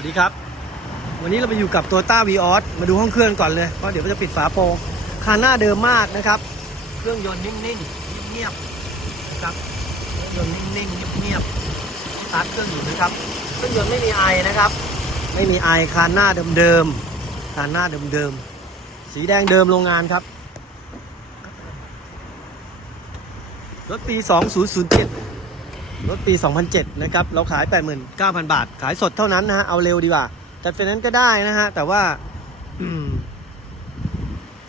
วัสดีครับ วันนี้เราไปอยู่กับตัวต้าวีออสมาดูห้องเครื่องก่อนเลยเพราะเดี๋ยวจะปิดฝาโปรงคานหน้าเดิมมากนะครับ เครื่องยนต์นิ่งๆเงียบๆนะครับเครื่องยนต์นิ่งๆเงียบๆสตาร์ทเครื่องอยู่นะครับเครื่องยนต์ไม่มีไอนะครับ ไม่มีไอคานหน้าเดิมๆคานหน้าเดิมๆสีแดงเดิมโรงงานครับรถปี 2007 รถปี 2007 นะครับ เราขาย 89,000 บาท ขายสดเท่านั้นนะฮะ เอาเร็วดีกว่า จัดไฟแนนซ์ก็ได้นะฮะ แต่ว่า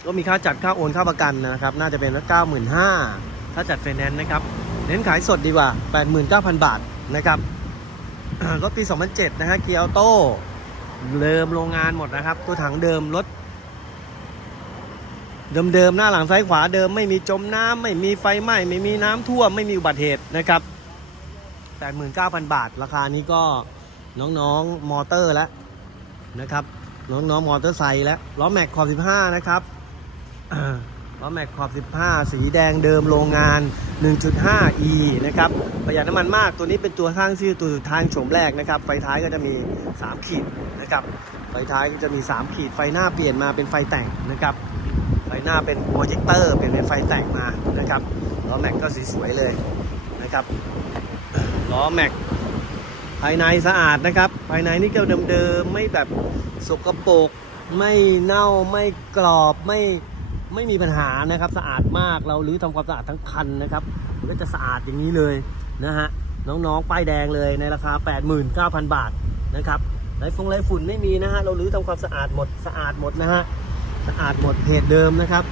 ก็มีค่าจัดค่าโอนค่าประกันนะครับ น่าจะเป็น95,000ถ้าจัดไฟแนนซ์นะครับ เน้นขายสดดีกว่า 89,000 บาทนะครับ รถปี 2007 นะฮะ เกียร์ออโต้เดิมโรงงานหมดนะครับ ตัวถังเดิมรถเดิมๆ หน้าหลังซ้ายขวาเดิมไม่มีจมน้ำไม่มีไฟไหม้ไม่มีน้ำท่วมไม่มีอุบัติเหตุนะครับ 89,000 บาท ราคานี้ก็น้องๆมอเตอร์แล้วนะครับ น้องๆมอเตอร์ไซค์แล้วล้อแม็กขอบ 15 นะครับล้อแม็กขอบ 15 สีแดงเดิมโรงงาน 1.5e นะครับ ประหยัดน้ำมันมาก ตัวนี้เป็นตัวข้างชื่อตัวทางโฉมแรกนะครับ ไฟท้ายก็จะมี 3 ขีดนะครับ ไฟท้ายก็จะมี 3 ขีด ไฟหน้าเปลี่ยนมาเป็นไฟแต่งนะครับ ไฟหน้าเป็นโปรเจคเตอร์เปลี่ยนเป็นไฟแต่งมานะครับ ล้อแม็กก็สีสวยเลยนะครับ ล้อแม็กภายในสะอาดนะครับ ภายในนี่เก็เดิมๆไม่แบบสกปรกไม่เน่าไม่กรอบไม่ไม่มีปัญหานะครับ สะอาดมากเราลื้อทำความสะอาดทั้งคันนะครับก็จะสะอาดอย่างนี้เลยนะฮะน้องๆป้ายแดงเลยในราคา 89,000 บาทนะครับไรฟงไรฝุ่นไม่มีนะฮะเราลื้อทำความสะอาดหมดสะอาดหมดนะฮะสะอาดหมดเพจเดิมนะครับ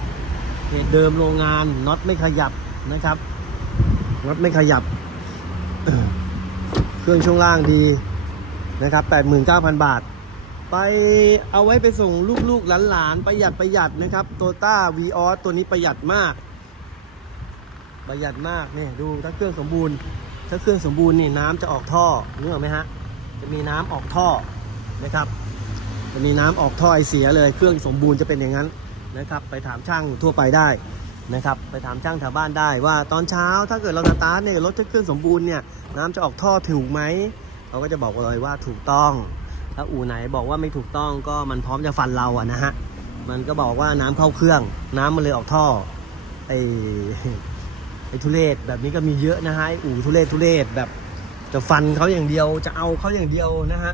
เพจเดิมโรงงานน็อตไม่ขยับนะครับน็อตไม่ขยับ เครื่องช่วงล่างดีนะครับ 89,000 บาท ไปเอาไว้ไปส่งลูกๆหลานๆประหยัดประหยัดนะครับโตต้าวีออสตัวนี้ประหยัดมาก ประหยัดมากนี่ดูถ้าเครื่องสมบูรณ์ ถ้าเครื่องสมบูรณ์นี่น้ำจะออกท่อนึกอไหมฮะจะมีน้ำออกท่อนะครับ จะมีน้ำออกท่อไอเสียเลย เครื่องสมบูรณ์จะเป็นอย่างนั้นนะครับ ไปถามช่างทั่วไปได้ นะครับไปถามช่างแถวบ้านได้ว่าตอนเช้าถ้าเกิดเราสตาร์ทเนี่ยรถเครื่องสมบูรณ์เนี่ยน้ำจะออกท่อถูกไหมเราก็จะบอกเลยว่าถูกต้องถ้าอู่ไหนบอกว่าไม่ถูกต้องก็มันพร้อมจะฟันเราอะนะฮะมันก็บอกว่าน้ำเข้าเครื่อง น้ำมันเลยออกท่อไอไอทุเรศแบบนี้ก็มีเยอะนะฮะอู่ทุเรศทุเรศแบบจะฟันเขาอย่างเดียวจะเอาเขาอย่างเดียวนะฮะ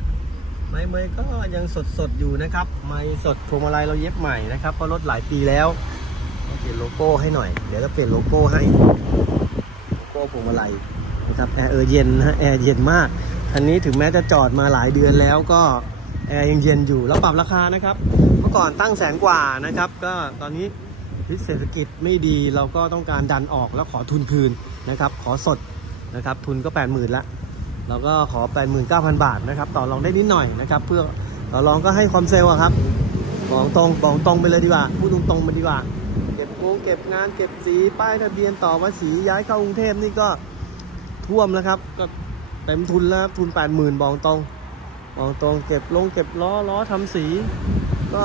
ไม้เมยก็ยังสดสดอยู่นะครับ ไม้สดพวงมาลัยเราเย็บใหม่นะครับเพราะรถหลายปีแล้ว เปลี่ยนโลโก้ให้หน่อย เดี๋ยวจะเปลี่ยนโลโก้ให้ โลโก้พวงมาลัยนะครับแอร์เออเย็นนะฮะแอร์เย็นมากคันนี้ถึงแม้จะจอดมาหลายเดือนแล้วก็แอร์ยังเย็นอยู่แล้วปรับราคานะครับ เมื่อก่อนตั้งแสนกว่านะครับ ก็ตอนนี้พิเศรษฐกิจไม่ดีเราก็ต้องการดันออกแล้วขอทุนคืนนะครับ ขอสดนะครับทุนก็ 8 0,000ละเราก็ขอ 89,000 บาทนะครับต่อรองได้นิดหน่อยนะครับ เพื่อต่อรองก็ให้ความเซลล์ครับบอกตรงบอกตรงไปเลยดีกว่าพูดตรงๆไปดีกว่า เก็บโกงเก็บงานเก็บสีป้ายทะเบียนต่อภาษีย้ายเข้ากรุงเทพนี่ก็ท่วมแล้วครับ ก็เต็มทุนแล้วครับทุน80,000บอกตรงมองตรงเก็บลงเก็บล้อล้อทำสี ก็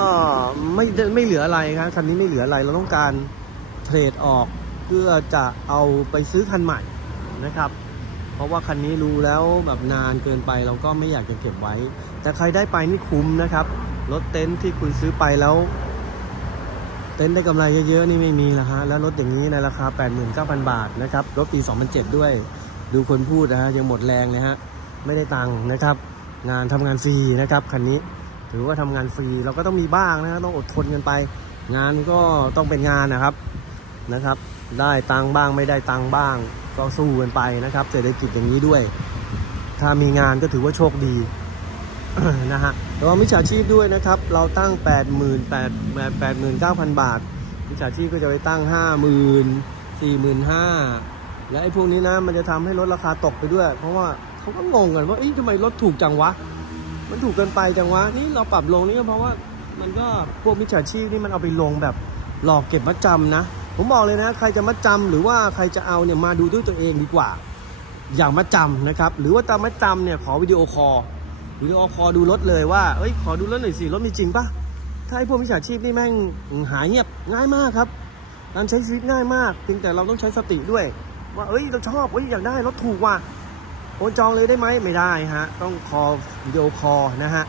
ไม่ไม่เหลืออะไรครับคันนี้ไม่เหลืออะไรเราต้องการเทรดออกเพื่อจะเอาไปซื้อคันใหม่นะครับ เพราะว่าคันนี้รู้แล้วแบบนานเกินไปเราก็ไม่อยากจะเก็บไว้ แต่ใครได้ไปนี่คุ้มนะครับรถเต็นท์ที่คุณซื้อไปแล้ว ต็นท์ได้กำไรเยอะๆนี่ไม่มีแล้วฮะแล้วรถอย่างนี้ในราคา 89,000 บาทนะครับรถปี 2007 ด้วย ดูคนพูดนะฮะยังหมดแรงเลยฮะไม่ได้ตังค์นะครับ งานทำงานฟรีนะครับคันนี้ถือว่าทำงานฟรีเราก็ต้องมีบ้างนะฮะต้องอดทนกันไป งานก็ต้องเป็นงานนะครับนะครับ ได้ตังค์บ้างไม่ได้ตังค์บ้าง ก็สู้กันไปนะครับเศรษฐกิจอย่างนี้ด้วย ถ้ามีงานก็ถือว่าโชคดี นะฮะระวังมิจฉาชีพด้วยนะครับ เราตั้ง 8 8 8 89,000 บาท มิจฉาชีพก็จะไปตั้ง 50,000 45,000 และไอ้พวกนี้นะ มันจะทำให้ลดราคาตกไปด้วย เพราะว่าเขาก็งงกันว่าเอ๊ะทำไมรถถูกจังวะ มันถูกเกินไปจังวะ นี่เราปรับลงนี่ก็เพราะว่ามันก็พวกมิจฉาชีพนี่มันเอาไปลงแบบหลอกเก็บมัดจำนะ ผมบอกเลยนะ ใครจะมัดจำหรือว่าใครจะเอาเนี่ยมาดูด้วยตัวเองดีกว่า อย่างมัดจำนะครับ หรือว่าตามมัดจำเนี่ยขอวิดีโอคอล วิดีโอคอลดูรถเลยว่าเอ้ยขอดูรถหน่อยสิรถมีจริงปะถ้าไอ้พวกมิจฉาชีพนี่แม่งหายเงียบง่ายมากครับการใช้ชีวิตง่ายมากเพียงแต่เราต้องใช้สติด้วย ว่าเอ้ยเราชอบเอ้ยอยากได้รถถูกว่ะโอนจองเลยได้ไหมไม่ได้ฮะต้องคอวิดีโอคอลนะฮะ